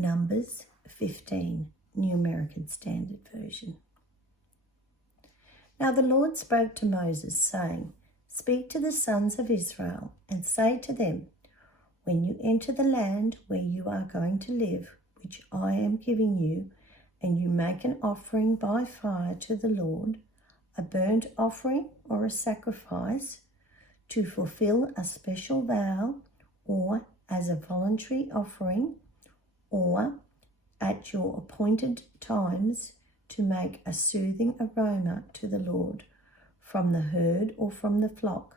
Numbers 15, New American Standard Version. Now the Lord spoke to Moses, saying, "Speak to the sons of Israel, and say to them, when you enter the land where you are going to live, which I am giving you, and you make an offering by fire to the Lord, a burnt offering or a sacrifice, to fulfill a special vow, or as a voluntary offering, or at your appointed times, to make a soothing aroma to the Lord from the herd or from the flock.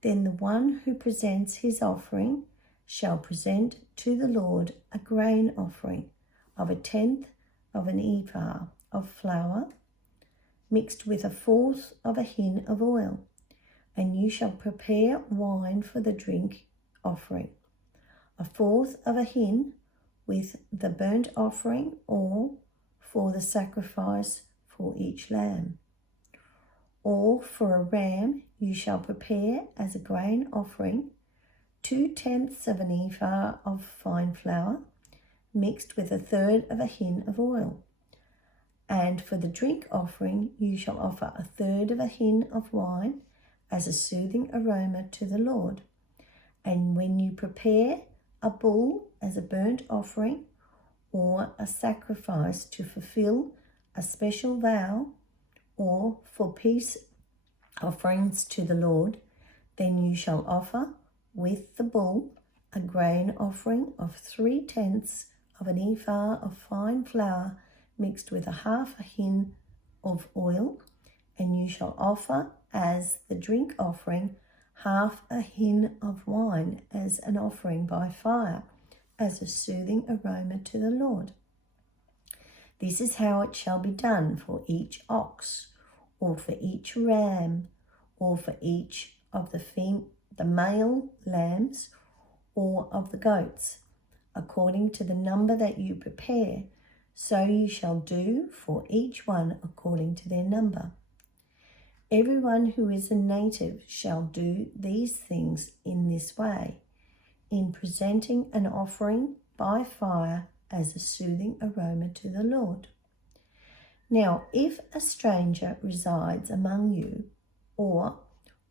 Then the one who presents his offering shall present to the Lord a grain offering of 1/10 of an ephah of flour, mixed with 1/4 of a hin of oil. And you shall prepare wine for the drink offering, 1/4 of a hin with the burnt offering, or for the sacrifice for each lamb. Or for a ram you shall prepare as a grain offering 2/10 of an ephah of fine flour, mixed with 1/3 of a hin of oil. And for the drink offering you shall offer 1/3 of a hin of wine as a soothing aroma to the Lord. And when you prepare a bull as a burnt offering, or a sacrifice to fulfill a special vow, or for peace offerings to the Lord, then you shall offer with the bull a grain offering of 3/10 of an ephah of fine flour, mixed with 1/2 a hin of oil. And you shall offer as the drink offering 1/2 a hin of wine as an offering by fire, as a soothing aroma to the Lord. This is how it shall be done for each ox, or for each ram, or for each of the male lambs, or of the goats, according to the number that you prepare. So you shall do for each one according to their number. Everyone who is a native shall do these things in this way, in presenting an offering by fire as a soothing aroma to the Lord. Now, if a stranger resides among you, or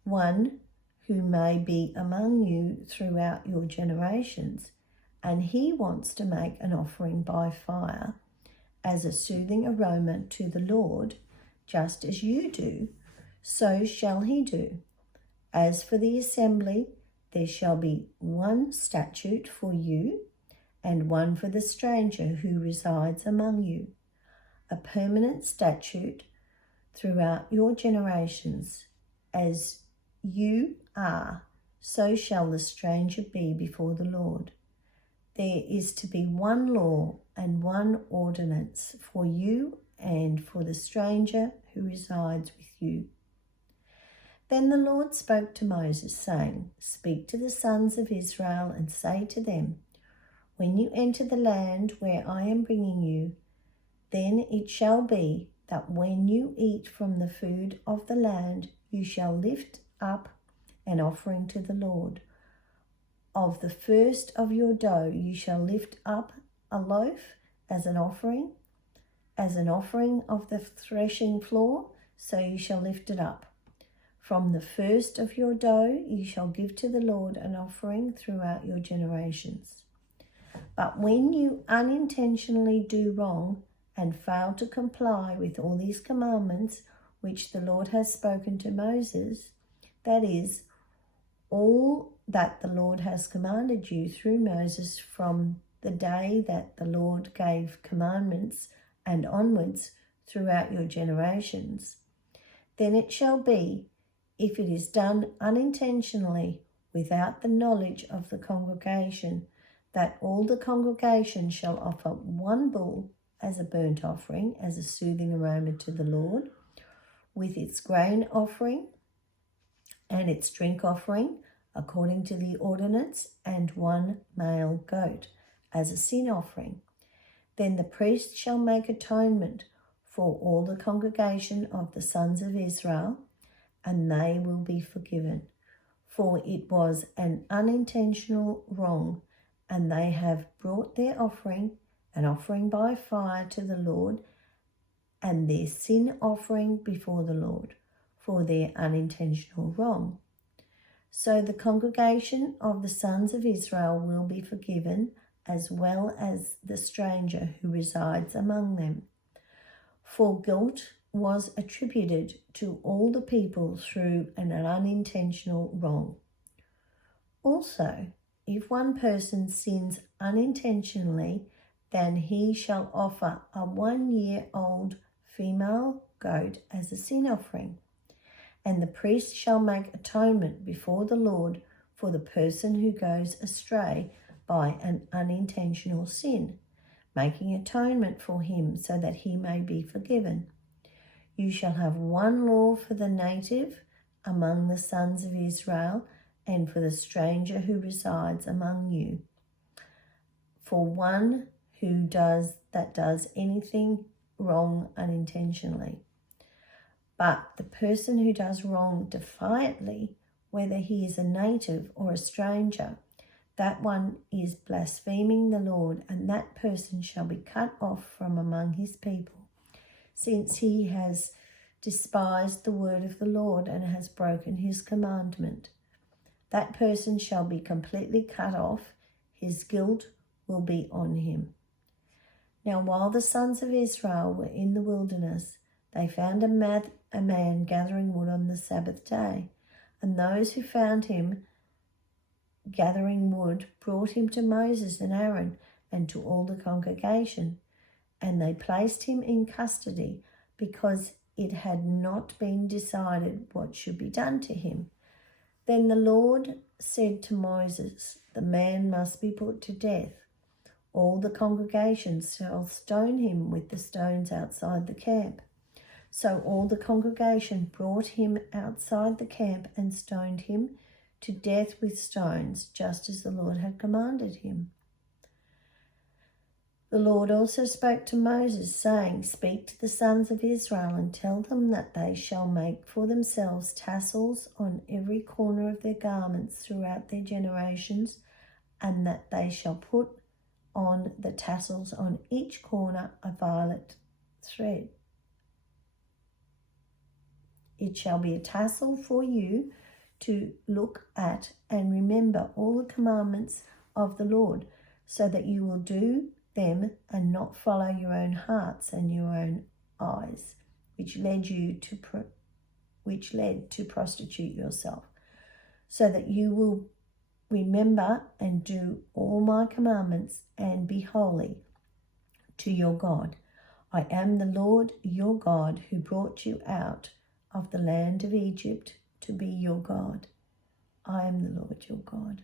one who may be among you throughout your generations, and he wants to make an offering by fire as a soothing aroma to the Lord, just as you do, so shall he do. As for the assembly, there shall be one statute for you, and one for the stranger who resides among you, a permanent statute throughout your generations. As you are, so shall the stranger be before the Lord. There is to be one law and one ordinance for you and for the stranger who resides with you. Then the Lord spoke to Moses, saying, "Speak to the sons of Israel and say to them, when you enter the land where I am bringing you, then it shall be that when you eat from the food of the land, you shall lift up an offering to the Lord. Of the first of your dough you shall lift up a loaf as an offering of the threshing floor, so you shall lift it up. From the first of your dough you shall give to the Lord an offering throughout your generations. But when you unintentionally do wrong and fail to comply with all these commandments which the Lord has spoken to Moses, that is, all that the Lord has commanded you through Moses from the day that the Lord gave commandments and onwards throughout your generations, then it shall be, if it is done unintentionally without the knowledge of the congregation, that all the congregation shall offer one bull as a burnt offering, as a soothing aroma to the Lord, with its grain offering and its drink offering, according to the ordinance, and one male goat as a sin offering. Then the priest shall make atonement for all the congregation of the sons of Israel, and they will be forgiven. For it was an unintentional wrong, and they have brought their offering an offering by fire to the Lord, and their sin offering before the Lord for their unintentional wrong. So the congregation of the sons of Israel will be forgiven, as well as the stranger who resides among them. For guilt was attributed to all the people through an unintentional wrong. Also, if one person sins unintentionally, then he shall offer a 1-year-old female goat as a sin offering, and the priest shall make atonement before the Lord for the person who goes astray by an unintentional sin, making atonement for him so that he may be forgiven. You shall have one law for the native among the sons of Israel and for the stranger who resides among you. For one who does anything wrong unintentionally. But the person who does wrong defiantly, whether he is a native or a stranger, that one is blaspheming the Lord, and that person shall be cut off from among his people, since he has despised the word of the Lord and has broken his commandment. That person shall be completely cut off. His guilt will be on him. Now, while the sons of Israel were in the wilderness, they found a man gathering wood on the Sabbath day, and those who found him gathering wood brought him to Moses and Aaron and to all the congregation, and they placed him in custody because it had not been decided what should be done to him. Then the Lord said to Moses, "The man must be put to death. All the congregation shall stone him with the stones outside the camp." So all the congregation brought him outside the camp and stoned him to death with stones, just as the Lord had commanded him. The Lord also spoke to Moses, saying, "Speak to the sons of Israel and tell them that they shall make for themselves tassels on every corner of their garments throughout their generations, and that they shall put on the tassels on each corner a violet thread. It shall be a tassel for you to look at and remember all the commandments of the Lord, so that you will do them and not follow your own hearts and your own eyes, which led to prostitute yourself, so that you will remember and do all my commandments and be holy to your God. I am the Lord your God, who brought you out of the land of Egypt to be your God. I am the Lord your God."